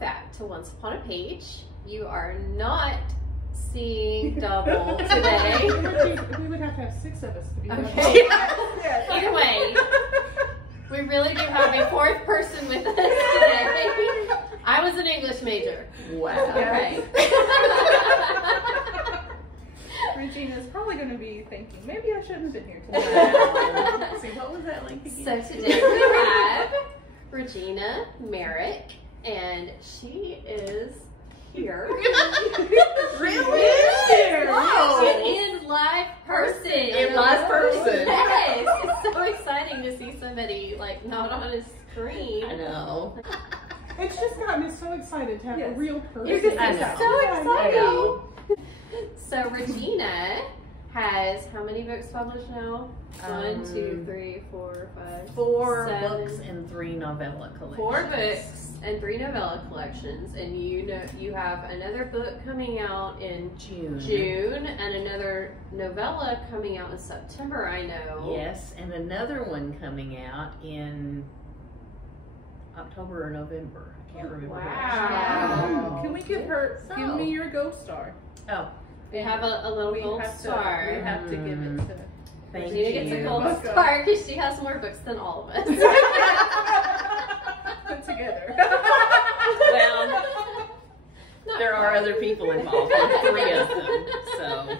back to Once Upon a Page. You are not seeing double today. We would have to have 6 of us to be Okay. Yeah. Either way, we really do have a 4th person with us today. I was an English major. Wow. Okay. Regina's probably going to be thinking, maybe I shouldn't have been here today. Wow. See, what was that link again? So today we have Regina Merrick, and she is here. Really? She is live person. In live person. Yes. It's so exciting to see somebody like not on a screen. I know. It's just gotten me so excited to have a real person. You're just I know. so exciting. I know. So Regina has how many books published now? 1, 2, 3, 4, 5, 4 7. books and 3 novella collections. 4 books and 3 novella collections, and you have another book coming out in June and another novella coming out in September. I know. Yes, and another one coming out in October or November. I can't remember. Wow. Can we give her, give me your gold star. Oh, We have a little gold star. We have to give it to thank Regina you. gets a gold star because she has more books than all of us. put together. Well, there are other people involved, 3 of them, so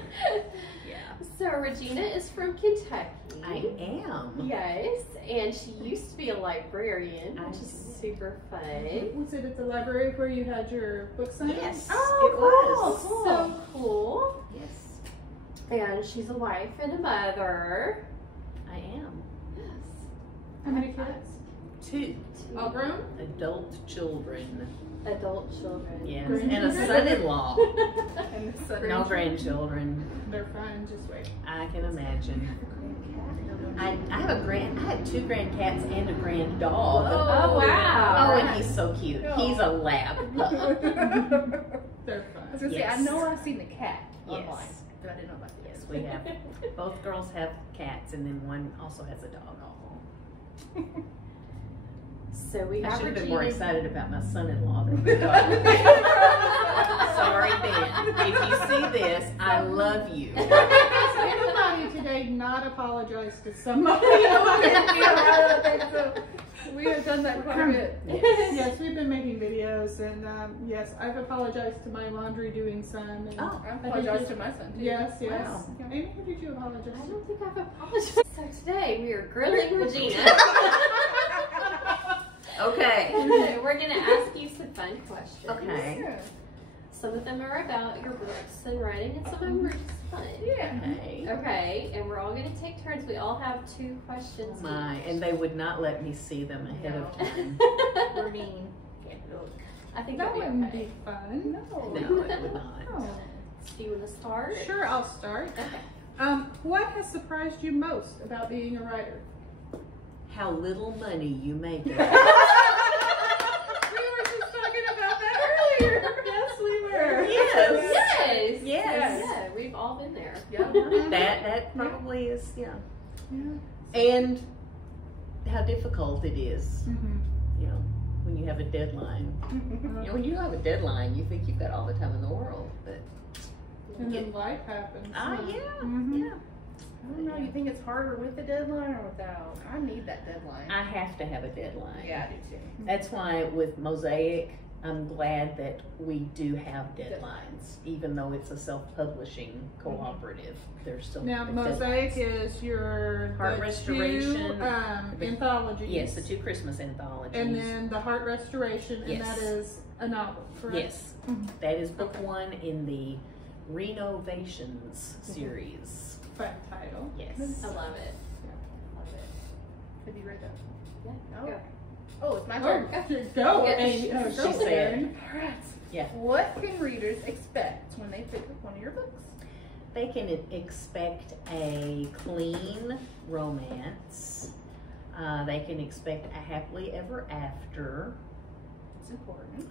yeah. So Regina is from Kentucky. I am. Yes, and she used to be a librarian, which is super fun. Was it at the library where you had your book signing? Yes, Oh, it was. cool. So cool. Yes, And she's a wife and a mother. I am. Yes. How many kids? 2 All grown? adult children. Adult children. Yes, Grandchildren? and a son-in-law. And the son. No grandchildren. They're fine, just wait. I can imagine. I had 2 grand cats and a grand dog. Oh, wow. Oh, and he's so cute. He's a lab pup. They're fine. I was gonna say, I know I've seen the cat online, Yes. but I didn't know about the Yes, we have. Both girls have cats, and then one also has a dog. So we I have should have been Regina. more excited about my son-in-law than my dog. Sorry, Ben. If you see this, I love you. Has anybody today not apologized to somebody? We have done that quite a bit. Yes. Yes, we've been making videos, and yes, I've apologized to my laundry doing son. And Oh, I apologize to my son too. yes, yes. Wow. Amy, who did you apologize I to? don't think I've apologized. So today we are grilling Regina. Okay. So we're going to ask you some fun questions. Okay. Yeah. Some of them are about your books and writing, and some of them are just fun. Yeah. Okay. Okay, and we're all going to take turns. We all have 2 questions. Oh my, and they would not let me see them ahead of time. We're mean. I think That that'll be wouldn't okay. be fun. No, it would not. Oh. Do you want to start? Sure, I'll start. Okay. What has surprised you most about being a writer? How little money you make it. We were just talking about that earlier. Yes, we were. Yes. Yes. Yes. Yeah, we've all been there. Yeah. That probably is, yeah. Yeah. And how difficult it is, Mm-hmm. you know, when you have a deadline. You know, when you have a deadline, you think you've got all the time in the world, but And then life happens. yeah, Mhm. yeah. I don't know, you think it's harder with the deadline or without? I need that deadline. I have to have a deadline. Yeah, I do too. That's why with Mosaic, I'm glad that we do have deadlines, even though it's a self-publishing cooperative. There's still Now, deadlines. Mosaic is your Heart the Restoration. 2 anthologies. Yes, the 2 Christmas anthologies. And then the Heart Restoration, and Yes. that is a novel, correct? Yes, that is book 1 in the Renovations series. Fun title. Yes. I love it. Love it. Have you read that? Yeah. No. Go. Oh, it's my Oh, turn. go, Yeah. Amy. She Go, said. Aaron. Alright. Yeah. What can readers expect when they pick up one of your books? They can expect a clean romance. They can expect a happily ever after. It's important.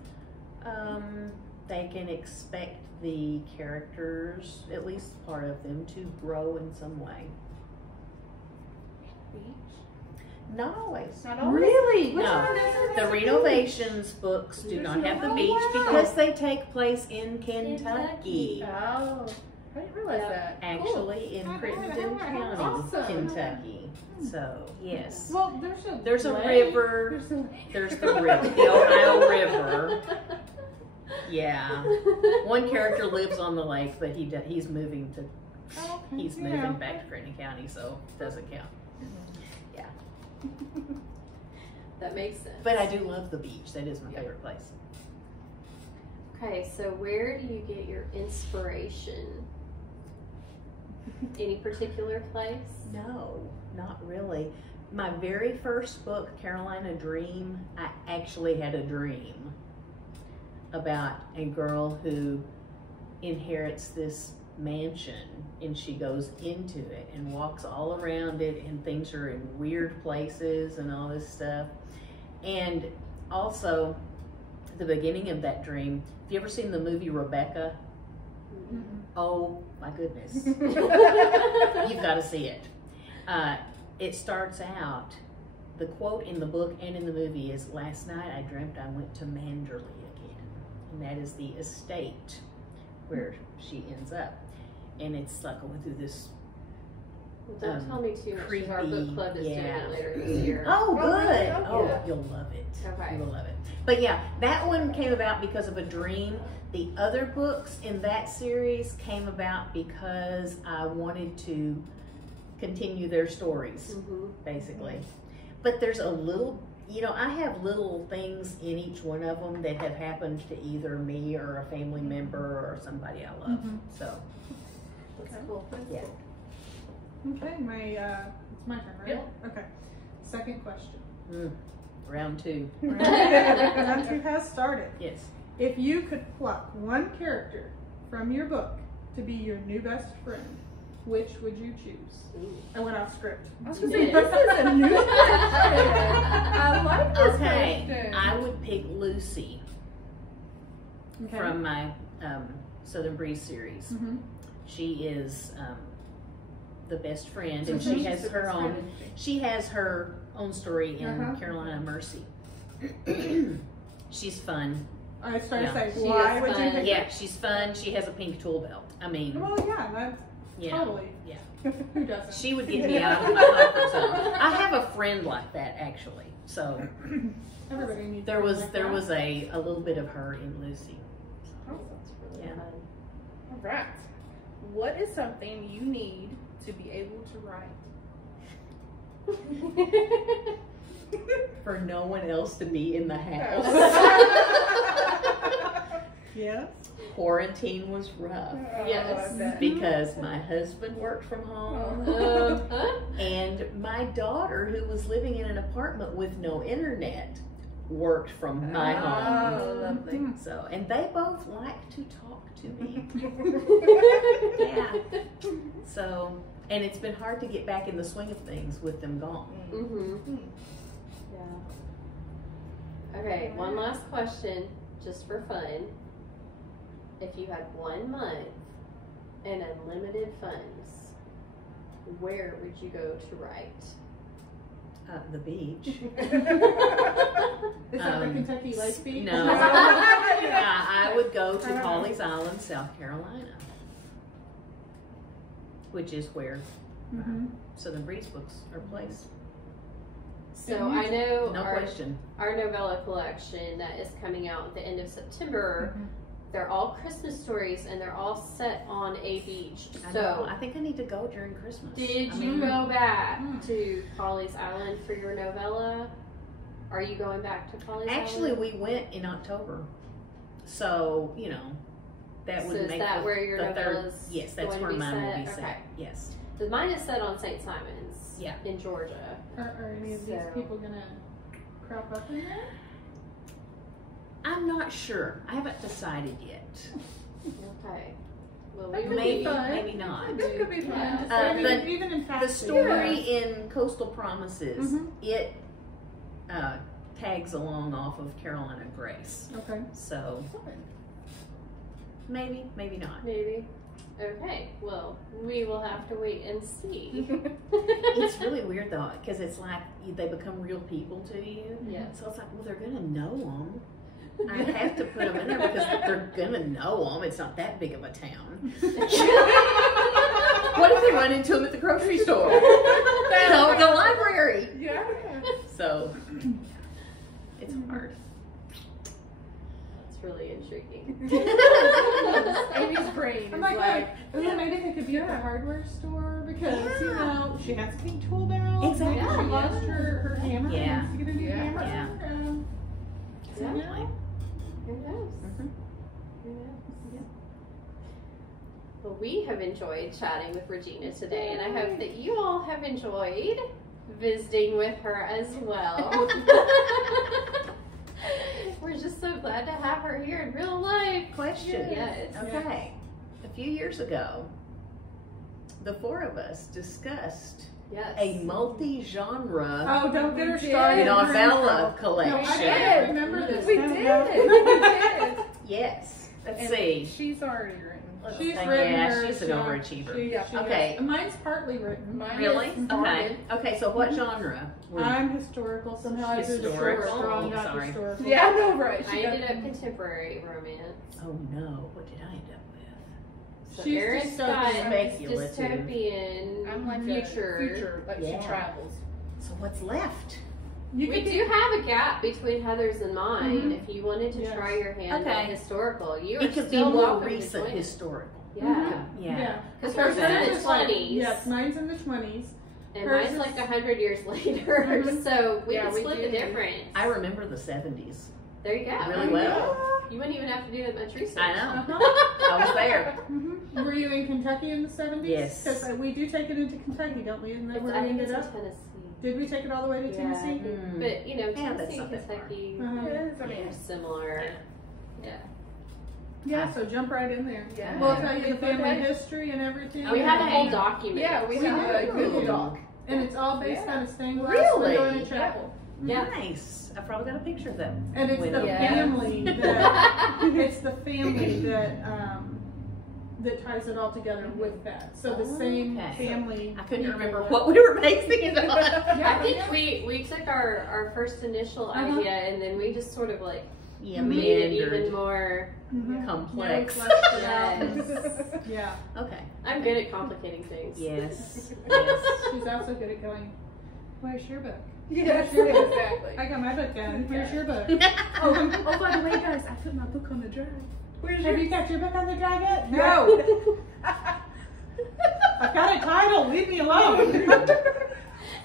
They can expect the characters, at least part of them, to grow in some way. Beach? Not always. Not always. Really? No. Which one is it? The Renovations books do not have the beach because they take place in Kentucky. Oh, I didn't realize that. Actually, in Crittenden County, Awesome. Kentucky. So, yes. Well, There's a lake. river. There's the river, the Ohio River. Yeah. One character lives on the lake, but he's moving to he's moving back to Crittenden County, so it doesn't count. Yeah. That makes sense. But I do love the beach. That is my favorite place. Okay, so where do you get your inspiration? Any particular place? No, not really. My very first book, Carolina Dream, I actually had a dream about a girl who inherits this mansion, and she goes into it and walks all around it, and things are in weird places and all this stuff. And also, at the beginning of that dream, have you ever seen the movie Rebecca? Mm-hmm. Oh my goodness. You've got to see it. It starts out, the quote in the book and in the movie is, "Last night I dreamt I went to Manderley again." And that is the estate where she ends up. And it's like going through this Well, don't tell me too much, because our book creepy, club is doing yeah. it later this year. Oh, good. really? Oh, Yeah. you'll love it. Okay. You'll love it. But yeah, that one came about because of a dream. The other books in that series came about because I wanted to continue their stories, basically. But there's a little, I have little things in each one of them that have happened to either me or a family member or somebody I love. So, That's cool. yeah. Okay, it's my turn, right? Yeah. Okay. Second question. Round two. Round two has started. Yes. If you could pluck one character from your book to be your new best friend, which would you choose? I went off script. I was gonna say, this is a new question. I like this Okay, question. I would pick Lucy Okay. from my Southern Breeze series. Mm-hmm. She is the best friend, So and she's she has the her best own. friend. She has her own story in Uh-huh. Carolina Mercy. She's fun. I was trying to Yeah. say, She why is would you fun. pick Yeah, she's fun. She has a pink tool belt. I mean, Well, yeah, that's you know, totally. yeah. Who doesn't? She would get me out of my comfort zone. I have a friend like that actually. So Everybody needs. there was like there that. was a little bit of her in Lucy. That's really Yeah. fun. All right. What is something you need to be able to write? For no one else to be in the house. Yes. Quarantine was rough Yes. I bet. because my husband worked from home Uh-huh. and my daughter, who was living in an apartment with no internet, worked from my home. Oh, lovely. So, and they both like to talk to me. Yeah. So, and it's been hard to get back in the swing of things with them gone. Mm-hmm. Yeah. Okay, one last question, just for fun. If you had 1 month and unlimited funds, where would you go to write? The beach. Is that the Kentucky Lake Beach? No. I would go to Pawleys Island, South Carolina, which is where Mm-hmm. Southern Breeze books are placed. So I know No question. our novella collection that is coming out at the end of September, Mhm. they're all Christmas stories and they're all set on a beach. I So know. I think I need to go during Christmas. did I you mean, go back to Pawleys Island for your novella? Are you going back to Pawleys Actually, Island? we went in October, so that So would is make that where your the third. novella's Yes, that's going to where be mine will be set? set. Okay. Yes. So mine is set on St. Simon's Yeah. in Georgia. Are any of these So- people gonna crop up in there? I'm not sure. I haven't decided yet. Okay. Well, That we could be Maybe, fun. maybe not. This could be fun. Yeah. Even in The past story in Coastal Promises, Mhm. it tags along off of Carolina Grace. Okay. So maybe, maybe not. Maybe. Okay, well, we will have to wait and see. It's really weird though, because it's like they become real people to you. Yeah. So it's like, well, they're gonna know them. I have to put them in there because they're gonna know them. It's not that big of a town. What if they run into them at the grocery store? No, the library. Yeah. So it's hard. That's really intriguing. Amy's brain I'm is like, like, well, maybe they could be at the hardware store because, you know, she has to keep tool belt. Exactly. Maybe she lost her hammer. Yeah. Wants to get a new hammer. Yeah. Yeah. Who knows? Mhm. Who knows? Yeah. Well, we have enjoyed chatting with Regina today, and I hope that you all have enjoyed visiting with her as well. We're just so glad to have her here in real life. Question. Yes. Okay. A few years ago, the four of us discussed Yes. a multi-genre Oh, don't get her We did. started. novella No, collection. I can't remember this. We Kind of did. go- We did. Yes. Let's And see. She's already written. She's Yeah, written hers. she's an yeah. overachiever. She Okay. is. Mine's partly written. Mine Really? is Okay. started. Okay, so what genre? were you- I'm historical. Somehow I did Historical. strong, not Sorry. historical. Yeah, I know, right? I ended up contemporary romance. Oh no, what did I end up with? So She's Erin's just got speculative. dystopian I'm like future. Like Yeah. she travels. So what's left? You We could do have a gap between Heather's and mine. Mhm. If you wanted to Yes. try your hand Okay. at historical, you are It could be still more welcome recent to join. historical. Yeah. Yeah. Because Hers hers is in is the like- 20s. Yes, mine's in the 20s. And hers mine's is- like 100 years later. Mhm. So we Yeah, can we split do. the difference. I remember the 70s There you go. really well. You wouldn't even have to do that much research. I know. Uh-huh. I was there. Mhm. Were you in Kentucky in the 70s? Yes. Because we do take it into Kentucky, don't we? Isn't that It's, where I we think ended it's up? in Tennessee. Did we take it all the way to Yeah. Tennessee? Mm. But, you know, Yeah, that's Tennessee not and that far. Kentucky Uh-huh. It is, I mean, are similar. Yeah. Yeah, so jump right in there. Yeah. We'll tell you the Okay. family history and everything. We have a whole Okay. document. yeah, we We have a do. Google Doc. And it's all based Yeah. on a stained glass Really? window in a chapel. Yeah. Nice. I probably got a picture of that. And it's window. the Yeah. family that it's the family that ties it all together with that. So the same Okay. family. I couldn't people remember that- what we were basing it on. Yeah, I think we took our first initial Uh-huh. idea and then we just sort of like Yeah, made it even meandered. more Mhm. Complex. Yeah, we fleshed it out. Yes. Yeah. Okay. I'm good at complicating things. Yes. Yes. She's also good at going, where's your book? Yes, exactly. I got my book down. Where's your book? Oh, by the way, guys, I put my book on the drive. Where's Have you got your book on the drive yet? No. I've got a title. Leave me alone. Have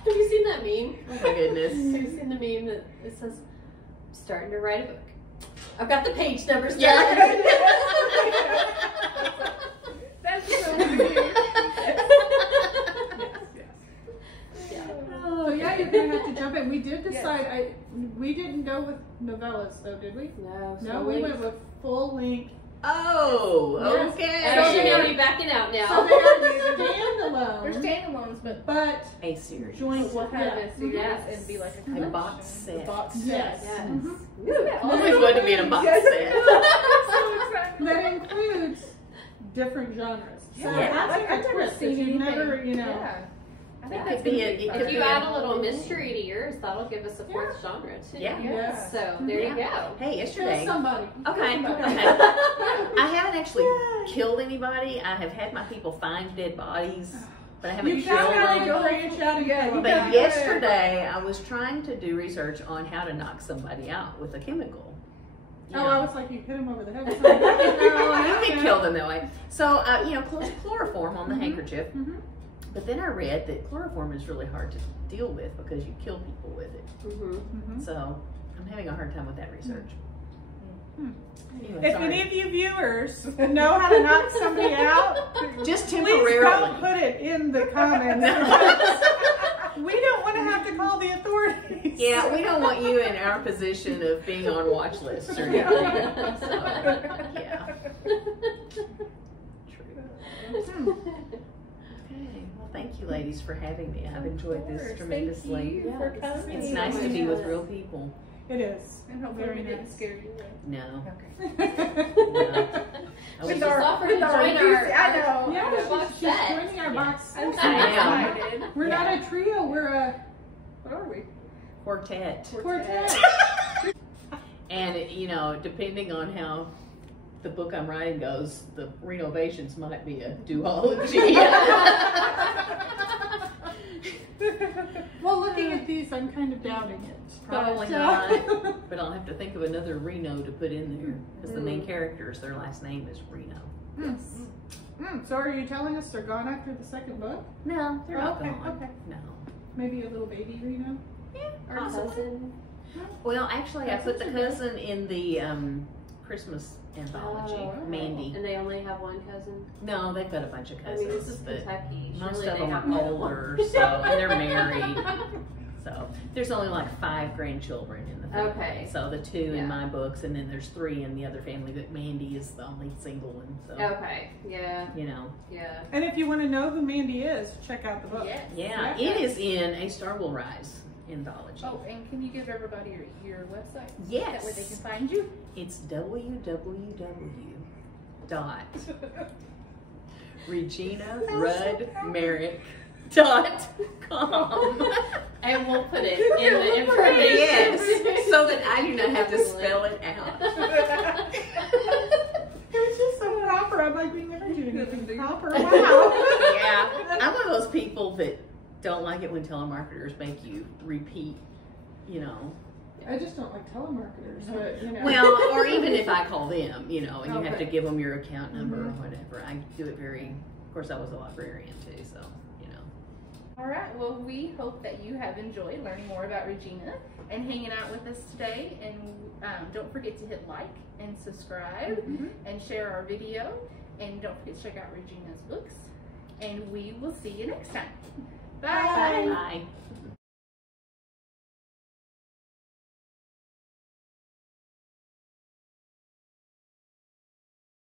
you seen that meme? Oh my goodness. Have you seen the meme that it says, starting to write a book? I've got the page numbers. Yeah. That's so cute. So yeah, you're gonna have to jump in. We did decide. We didn't go with novellas though, did we? No, No, we went with full length. Oh, Yes. okay. Actually, I'll be backing out So now. they're They're standalone, standalones, but but A series. joint. we'll have Yeah. a series Yes. and be like a A collection. box set. The box set. Yes. Yes. Mhm. Yeah. Always wanted to be in a box Yes. set. So excited. That includes different genres. So Yeah. that's Like, a I've never twist. seen If you've anything. never, you know. Yeah. I think It that's could be gonna a- it fun. could If you be add a little mystery to yours, that'll give us a fourth Yeah. genre too. Yeah. Yes. So there you go. Hey, Kill yesterday. somebody. Okay. Kill Okay. somebody. I haven't actually killed anybody. I have had my people find dead bodies, but I haven't You killed gotta them. go branch out and Yeah, kill you them. But gotta- yesterday, I was trying to do research on how to knock somebody out with a chemical. You Oh, know. I was like, you hit him over the head with something. You can kill them that way. So, chloroform on the Mhm. handkerchief. Mhm. But then I read that chloroform is really hard to deal with because you kill people with it. Mm-hmm. Mhm. So I'm having a hard time with that research. Hmm. Anyway, If sorry. any of you viewers know how to knock somebody out, Just please temporarily. don't put it in the comments. We don't want to have to call the authorities. Yeah, we don't want you in our position of being on watch lists or anything. So, yeah. True. Okay. Well, thank you, ladies, for having me. I've enjoyed this tremendously. Thank you for Yeah, coming. It's nice to be with real people. It is. And hopefully Very we didn't nice. scare you away. No. Okay. No. I She was just offered to join our. I know. Yeah, box she's set. joining our Yeah. box. I'm so I am. excited. We're Yeah. not a trio, we're a What are we? Quartet. quartet. And, you know, depending on how the book I'm writing goes, the renovations might be a duology. Well, looking at these, I'm kind of doubting it. Probably But, not. But I'll have to think of another Reno to put in there. Because the main characters, their last name is Reno. So are you telling us they're gone after the second book? No, they're not Okay, gone. okay. No. Maybe a little baby Reno? Our cousin. Well, actually, I put the cousin in the Christmas anthology, Oh, Mandy. And they only have one cousin? No, they've got a bunch of I cousins. mean, this is but Kentucky. most Surely of they them have are older, so, and they're married. So there's only like 5 grandchildren in the family. Okay. So the 2 Yeah. in my books, and then there's 3 in the other family. But Mandy is the only single one. So Okay, yeah, you know, yeah. And if you want to know who Mandy is, check out the book. Yes. yeah, Yeah. it is in A Star Will Rise anthology. Oh, and can you give everybody your website? Yes. That way they can find you. It's www.ReginaRuddMerrick.com. And we'll put it in the information. Yes, so that I do not have to spell it out. It was just so proper. I'm like being interviewed. Anything proper? Wow. Yeah, I'm one of those people that don't like it when telemarketers make you repeat, you know. I just don't like telemarketers, but you know. Well, or even if I call them, you know, and you have to Okay. give them your account number or whatever. I do it very, of course, I was a librarian too, so, you know. All right. Well, we hope that you have enjoyed learning more about Regina and hanging out with us today. And don't forget to hit like and subscribe and share our video. And don't forget to check out Regina's books. And we will see you next time. Bye. Bye.